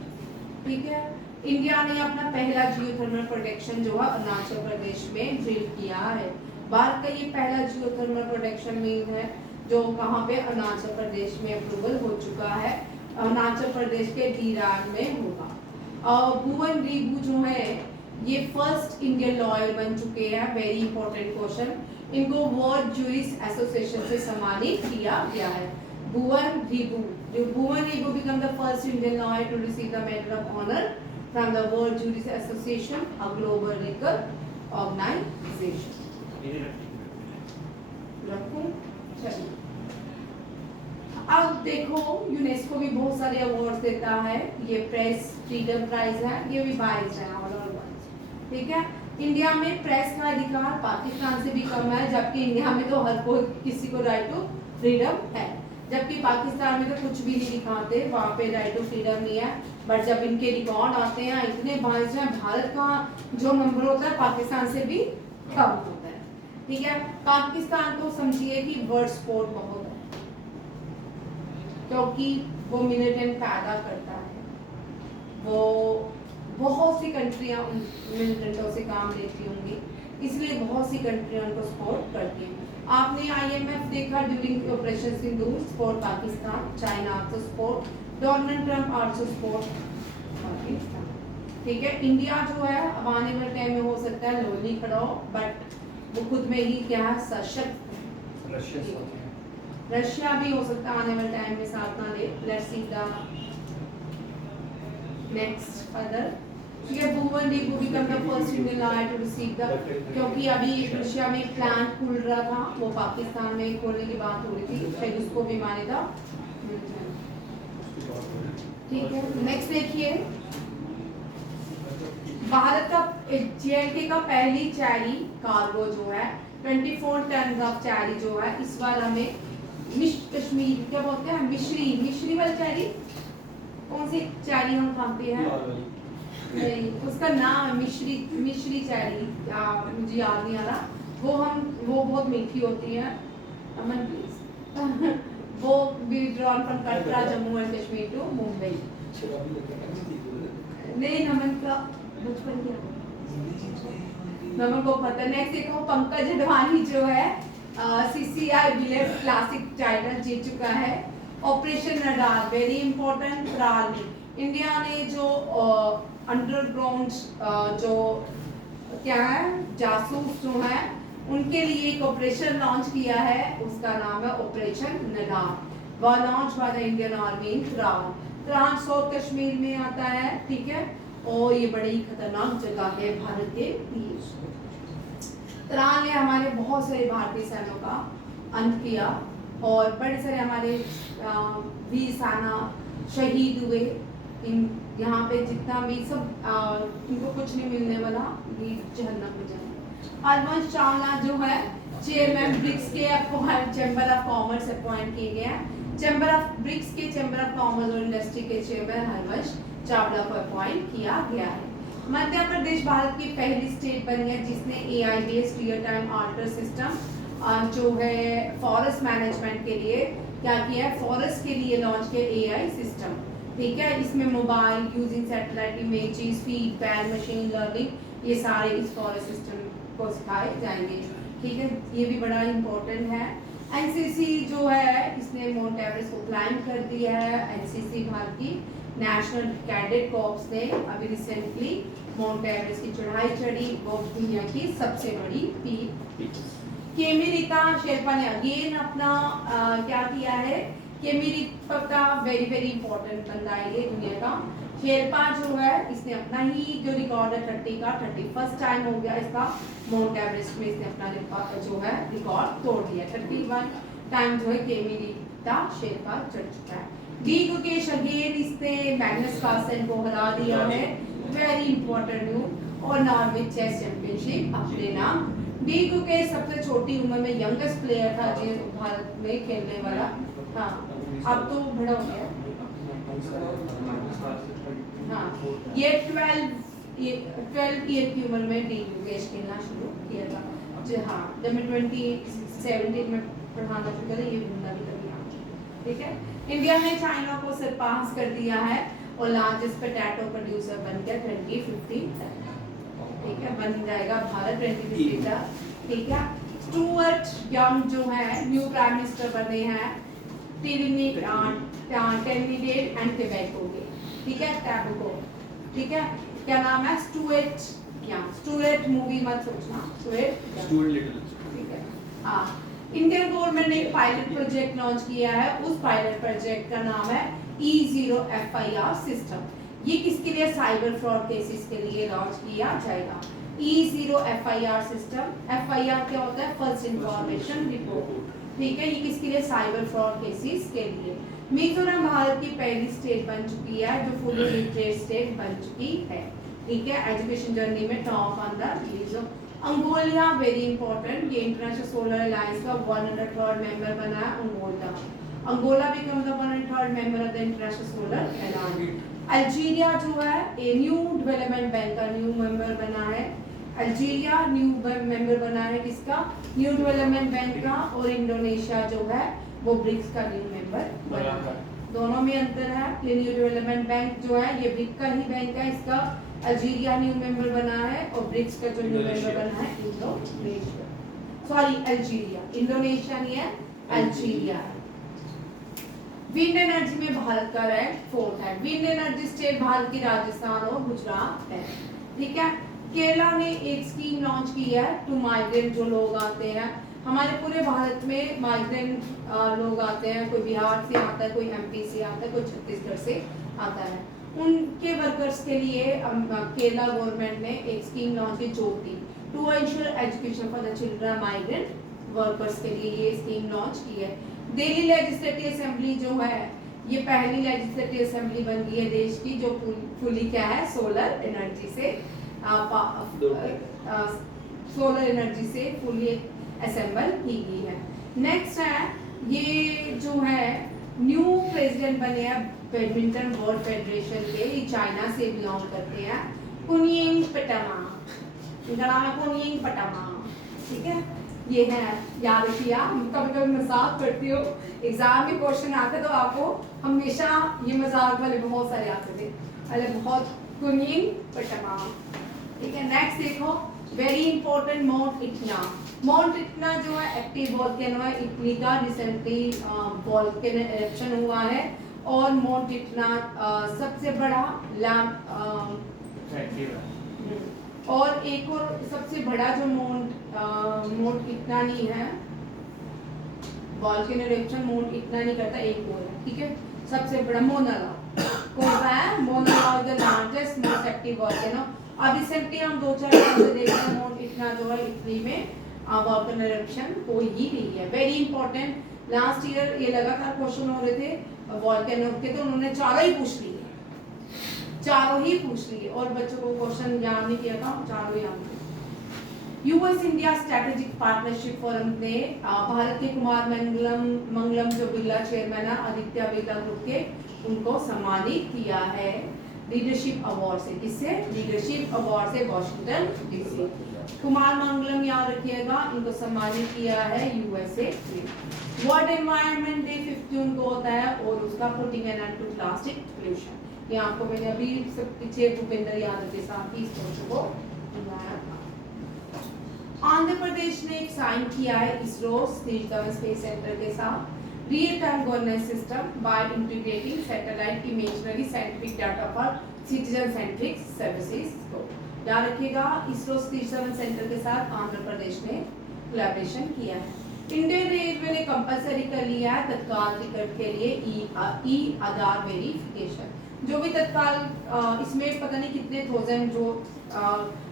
ठीक है, इंडिया ने अपना पहला जियोथर्मल प्रोटेक्शन जो है अरुणाचल प्रदेश में ड्रिल किया है। भारत का ये पहला जियोथर्मल प्रोटेक्शन मीन है जो कहाँ पे अरुणाचल प्रदेश में अप्रूवल हो चुका है, अरुणाचल प्रदेश के दीराग में होगा। भुवन रिबू जो है ये फर्स्ट इंडियन लॉयर बन चुके हैं। Very important question. इनको वर्ल्ड जूरिस्ट एसोसिएशन से सम्मानित किया गया है। Bhuvan Ribhu become the first Indian lawyer to receive the medal of honour from the world jurist association, a global legal organisation. चलिए अब देखो, यूनेस्को भी बहुत सारे अवार्ड देता है। ये प्रेस फ्रीडम प्राइज है, ये भी 22 है ऑल ओवर। ठीक है, इंडिया में प्रेस का अधिकार पाकिस्तान से भी कम है, जबकि इंडिया में तो हर कोई किसी को राइट टू फ्रीडम है, जबकि पाकिस्तान में तो कुछ भी नहीं दिखाते, वहाँ पे राइट टू फ्रीडम नहीं है। बट जब इनके रिकॉर्ड आते हैं इतने बाइस हैं, भारत का जो नंबर होता है पाकिस्तान से भी कम होता है। ठीक है, पाकिस्तान को समझिए कि वर्ल्ड स्पोर्ट बहुत है, क्योंकि वो मिलिटेंट पैदा करता है, वो बहुत सी कंट्रियां उन मिलिटेंटों से काम लेती होंगी, इसलिए बहुत सी कंट्रियां उनको सपोर्ट करती हैं। आपने IMF देखा during Operation Sindoor, support Pakistan, China also support, Donald Trump also support Pakistan. ठीक है, इंडिया जो है अब आने वाले टाइम में हो सकता है लोली खड़ा हो, बट वो खुद में ही क्या है, सशक्त। रशिया भी हो सकता है आने वाले टाइम में साथ ना ले। Let's see the next further. ठीक है, Bhuvan Ribhu become the first Indian lawyer to receive the, क्योंकि अभी रशिया में प्लांट खुल रहा था, वो पाकिस्तान में खोलने की बात हो रही थी, शायद उसको भी मान्यता मिल जाए। ठीक है, नेक्स्ट देखिए, भारत का JNK का पहली चैरी कार्गो जो है 24 टन ऑफ चैरी जो है इस बार हमें कश्मीर क्या बोलते हैं, मिश्री वाली चैरी, कौन सी चैरी हम खाते हैं, नहीं उसका नाम है मिश्री चैरी, क्या मुझे याद नहीं आ रहा। वो बहुत मीठी होती है। अमन प्लीज वो withdrawn from Katra Jammu and Kashmir to Mumbai. नहीं नमन का बचपन क्या, नमन को पता। नेक्स्ट देखो, पंकज अडवाणी जो है CCI विलेट क्लासिक टाइटल जीत चुका है। Operation Nadal very important for army. India ने जो अंडरग्राउंड जो क्या है जासूस जो है उनके लिए एक ऑपरेशन लॉन्च किया है, उसका नाम है ऑपरेशन नडाल, वह लॉन्च हुआ था इंडियन आर्मी इन त्राल। त्राल साउथ कश्मीर में आता है। ठीक है, और ये बड़ी खतरनाक जगह है भारत के लिए। त्राल ने हमारे बहुत सारे भारतीय सैनिकों का अंत किया और बड़े सारे हमारे वीर सेना शहीद हुए। इन यहाँ पे जितना भी सब इनको कुछ नहीं मिलने वाला, ये जहन्नम में जाए। हरवंश चावला जो है चेयरमैन ब्रिक्स के चैम्बर ऑफ कॉमर्स अपॉइंट किए गए हैं। चैम्बर ऑफ ब्रिक्स के चैम्बर ऑफ कॉमर्स और इंडस्ट्री के चेयरमैन हरवंश चावला को अपॉइंट किया गया है। मध्य प्रदेश भारत की पहली स्टेट बनी है जिसने AI based real time order system जो है फॉरेस्ट मैनेजमेंट के लिए क्या किया है, फॉरेस्ट के लिए लॉन्च किया AI सिस्टम। ठीक है, इसमें mobile using satellite images, feedback, machine learning, ये सारे इस फॉरेस्ट सिस्टम को सिखाए जाएंगे। ठीक है, ये भी बड़ा इम्पोर्टेंट है। NCC जो है इसने माउंट एवरेस्ट को क्लाइंब कर दिया है। NCC भारत की नेशनल कैडेट कॉर्प्स ने अभी रिसेंटली माउंट एवरेस्ट की चढ़ाई चढ़ी, वो दुनिया की सबसे बड़ी पीक। केमिरिता शेरपा ने अगेन अपना क्या किया है, केमिरिता वेरी वेरी इंपॉर्टेंट बंदा है ये दुनिया का। शेरपा जो है इसने अपना ही जो रिकॉर्ड है 30 का 31st टाइम हो गया इसका माउंट एवरेस्ट में, इसने अपना जो है रिकॉर्ड तोड़ दिया। 31 टाइम जो है केमिरिता शेरपा चढ़ चुका है। डी गुकेश अगेन इसने मैग्नस कार्लसन को हरा दिया है, वेरी इंपॉर्टेंट न्यूज। और नॉर्वे चेस चैंपियनशिप अपने नाम। डी गुकेश सबसे छोटी उम्र में यंगेस्ट प्लेयर था जो भारत में खेलने वाला। हाँ अब तो बड़ा हो गया। हाँ ये 12 ईयर की उम्र में डी गुकेश खेलना शुरू किया था। जी हाँ जब मैं 2017 में पढ़ाना शुरू किया ये बंदा भी कभी आ, ठीक है। इंडिया ने चाइना को सरपास कर दिया है और लार्जेस्ट पोटैटो प्रोड्यूसर बन गया 2015 तक, ठीक है। बन जाएगा भारत 2050 तक, ठीक है। स्टुअर्ट यंग जो है न्यू प्राइम मिनिस्टर बने हैं ट्रिनिडेड एंड टोबैगो के, ठीक है, टैबको, ठीक है। क्या नाम है? Stuart young. स्टुअर्ट मूवी मत सोचना, स्टुअर्ट लिटिल, ठीक है। हाँ इंडियन गवर्नमेंट ने एक पायलट प्रोजेक्ट लॉन्च किया है, उस पायलट प्रोजेक्ट का नाम है E0 FIR सिस्टम। ये किसके लिए? साइबर फ्रॉड केसेस के लिए लॉन्च किया जाएगा। E0 FIR system. FIR क्या होता है? फर्स्ट इंफॉर्मेशन रिपोर्ट, ठीक है। ये किसके लिए? साइबर फ्रॉड केसेस के लिए। मिजोरम भारत की पहली स्टेट बन चुकी है जो फुली लिटरेट स्टेट बन चुकी है, ठीक है। एजुकेशन जर्नी में top on the list. Angola very important, ये इंटरनेशनल सोलर अलायंस का 103rd मेंबर बना है Angola. Angola become the 103rd member of the International Solar Alliance. Algeria जो है ए न्यू डेवलपमेंट बैंक का न्यू मेंबर बना है। अल्जीरिया न्यू मेंबर बना है किसका? न्यू डेवलपमेंट बैंक का। और इंडोनेशिया जो है वो ब्रिक्स का न्यू मेंबर बना है। दोनों में अंतर है। ये न्यू डेवलपमेंट बैंक जो है ये ब्रिक्स का ही बैंक है, इसका अल्जीरिया न्यू मेंबर बना है और ब्रिक्स का जो न्यू मेंबर बना है इंडोनेशिया, सॉरी अल्जीरिया, इंडोनेशिया नहीं है, अल्जीरिया है। विंड एनर्जी में भारत का रैंक 4th है। विंड एनर्जी स्टेट भारत की राजस्थान और गुजरात है, ठीक है। केरला ने एक स्कीम लॉन्च की है टू माइग्रेंट, जो लोग आते हैं हमारे पूरे भारत में माइग्रेंट लोग आते हैं, कोई बिहार से आता है, कोई MP से आता है, कोई छत्तीसगढ़ से आता है। उनके वर्कर्स के लिए केरला गवर्नमेंट ने एक स्कीम लॉन्च की Jyoti to ensure education for the children migrant workers के लिए ये स्कीम लॉन्च की है। दिल्ली लेजिस्लेटिव असेंबली जो है ये पहली लेजिस्लेटिव असेंबली बन गई है देश की जो फुली क्या है सोलर एनर्जी से फुली असेंबल की गई है। नेक्स्ट है ये जो है न्यू प्रेसिडेंट बने हैं बैडमिंटन वर्ल्ड फेडरेशन के, ये चाइना से बिलोंग करते हैं, कुनिंग पटामा, इनका नाम है कुनिंग पटामा, ठीक है। ये है, याद रखिए, कभी कभी मजाक करती हो, एग्जाम में क्वेश्चन आते तो आपको हमेशा ये मजाक वाले बहुत सारे आते थे, अरे बहुत कुनिंग पटामा, ठीक है। नेक्स्ट देखो वेरी इंपॉर्टेंट माउंट इटना। माउंट इटना जो है एक्टिव वोल्केनो है, इटली का रिसेंटली वोल्केनो एरप्शन हुआ है और माउंट इटना सबसे बड़ा और एक और सबसे बड़ा जो माउंट इटना नहीं है, वोल्केनो एरप्शन माउंट इटना नहीं करता, एक और है, ठीक है। सबसे बड़ा मोनाला कौन सा है? Mauna Loa is the largest most active volcano. अब रिसेंटली हम 2-4 साल से देख रहे हैं माउंट इटना जो है इटली में वोल्केनो एरप्शन हो ही रही है। वेरी इंपॉर्टेंट, लास्ट ईयर ये लगातार क्वेश्चन हो रहे थे वोल्केनो के, तो उन्होंने चारों ही पूछ लिए, चारों ही पूछ लिए और बच्चों को क्वेश्चन याद नहीं किया था, चारों याद किए। US India strategic partnership forum ने भारत के कुमार मंगलम जो बिरला चेयरमैन है आदित्य बिरला ग्रुप के, उनको सम्मानित किया है लीडरशिप अवार्ड से। किससे? लीडरशिप अवार्ड से वॉशिंगटन डीसी। कुमार मंगलम याद रखिएगा, इनको सम्मानित किया है USA ने। वर्ल्ड एनवायरनमेंट डे 15 को होता है और उसका putting an end to plastic pollution, ये आपको मैंने अभी सब पीछे भूपेंद्र यादव के साथ ही इस क्वेश्चन को बुलाया था। आंध्र प्रदेश ने एक साइन किया है इसरो सतीश धवन स्पेस सेंटर के साथ real time governance system by integrating satellite imagery scientific data for citizen centric services को। याद रखिएगा, इसरो सतीश धवन सेंटर के साथ आंध्र प्रदेश ने कोलैबोरेशन किया है। इंडियन रेलवे ने कंपलसरी कर लिया है तत्काल टिकट के लिए ई आधार वेरिफिकेशन। जो भी तत्काल इसमें पता नहीं कितने थाउजेंड जो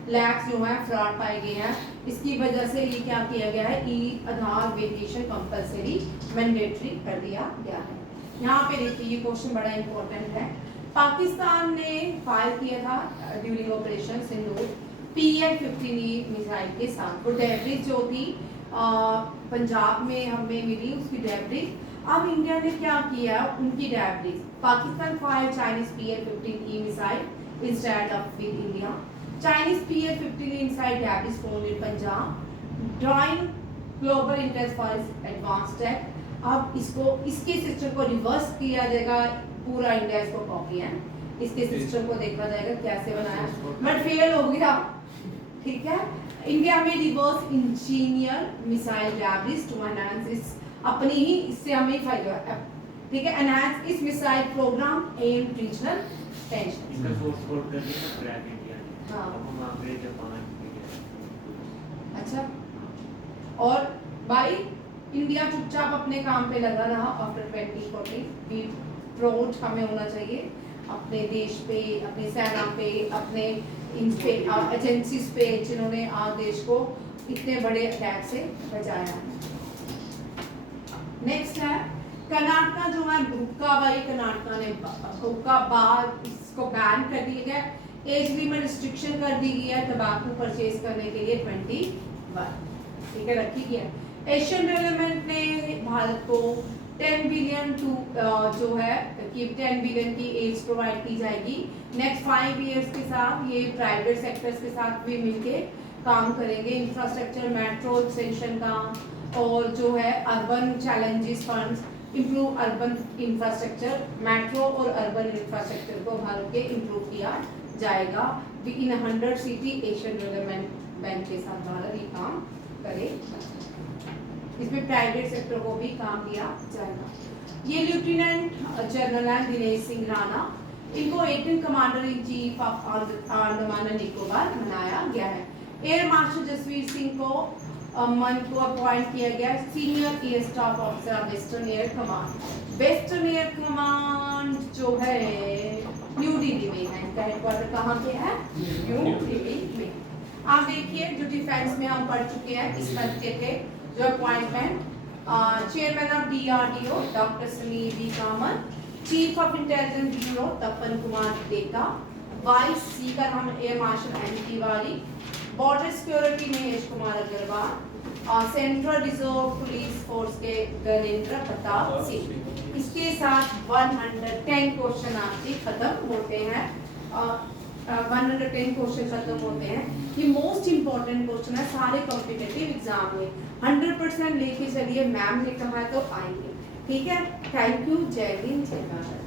लैक्स जो है फ्रॉड पाए गए हैं, इसकी वजह से ये क्या किया गया है, ई आधार वेरिफिकेशन कंपलसरी मैंडेटरी कर दिया गया है। यहाँ पे देखिए ये क्वेश्चन बड़ा इंपॉर्टेंट है। पाकिस्तान ने फायर किया था ड्यूरिंग ऑपरेशन सिंदूर PN-15E मिसाइल के साथ, वो डेब्रिज जो थी पंजाब में हमें मिली उसकी डेब्रिज। अब इंडिया ने क्या किया, उनकी debris Pakistan fire Chinese PN-15E missile instead of with India. Chinese PN-15E missile debris found in Punjab drawing global interest for advance tech. अब इसको इसके सिस्टम को रिवर्स किया जाएगा, पूरा इंडिया इसको कॉपी है, इसके सिस्टम को देखा जाएगा कैसे बनाया, बट फेल हो गया। ठीक है, इंडिया में reverse engineer missile debris to enhance its अपनी ही इससे हमें फायदा है। ठीक है, enhance its missile program amid regional tension. इसका सोर्स कोड कर दिया क्रैक इंडिया ने। हां, हम आगे जापान अच्छा, और भाई इंडिया चुपचाप अपने काम पे लगा रहा। आफ्टर 2040 भी प्राउड हमें होना चाहिए अपने देश पे, अपनी सेना पे, अपने इन पे एजेंसीज पे जिन्होंने आज देश को इतने बड़े अटैक से बचाया है। नेक्स्ट है कर्नाटका जो है हुक्का, भाई कर्नाटका ने हुक्का बार इसको बैन कर दिया गया, एज लिमिट रिस्ट्रिक्शन कर दी गई है तंबाकू परचेज करने के लिए 21। ठीक है, रखी गया। एशियन डेवलपमेंट ने भारत को 10 बिलियन जो है कि 10 बिलियन की एड्स प्रोवाइड की जाएगी नेक्स्ट 5 इयर्स के साथ। ये प्राइवेट सेक्टर्स के साथ भी मिलके काम करेंगे। इंफ्रास्ट्रक्चर मेट्रो एक्सटेंशन का और जो है urban challenges funds, improve urban infrastructure, metro और अर्बन इंफ्रास्ट्रक्चर को भारत के इम्प्रूव किया जाएगा। इन 100 सिटी एशियन डेवलपमेंट बैंक के साथ भारत ये काम करेगा। इसमें प्राइवेट सेक्टर को भी काम दिया जाएगा। ये लेफ्टिनेंट जनरल है दिनेश सिंह राणा, इनको 18 commander in chief of Andaman and Nicobar बनाया गया है। एयर मार्शल जसवीर सिंह को मन को अपॉइंट किया गया senior air staff officer western air command. Western air command जो है न्यू दिल्ली में है, इनका हेडक्वार्टर कहाँ पे है, न्यू दिल्ली में। आप देखिए जो डिफेंस में हम पढ़ चुके हैं इस मंथ के थे जो appointment, chairman of DRDO doctor Sameer B Kamat, chief of intelligence bureau Tapan Kumar Deka, vice speaker हम air marshal N Tiwari, border security Mahesh Kumar Agrawal, central reserve police force के गणेंद्र प्रताप सिंह। इसके साथ 110 क्वेश्चन आपके खत्म होते हैं। 110 क्वेश्चन खत्म होते हैं। ये मोस्ट इंपॉर्टेंट क्वेश्चन है सारे कॉम्पिटिटिव एग्जाम में, 100% लेके चलिए, मैम ने कहा तो आएंगे। ठीक है, थैंक यू, जय हिंद, जय भारत।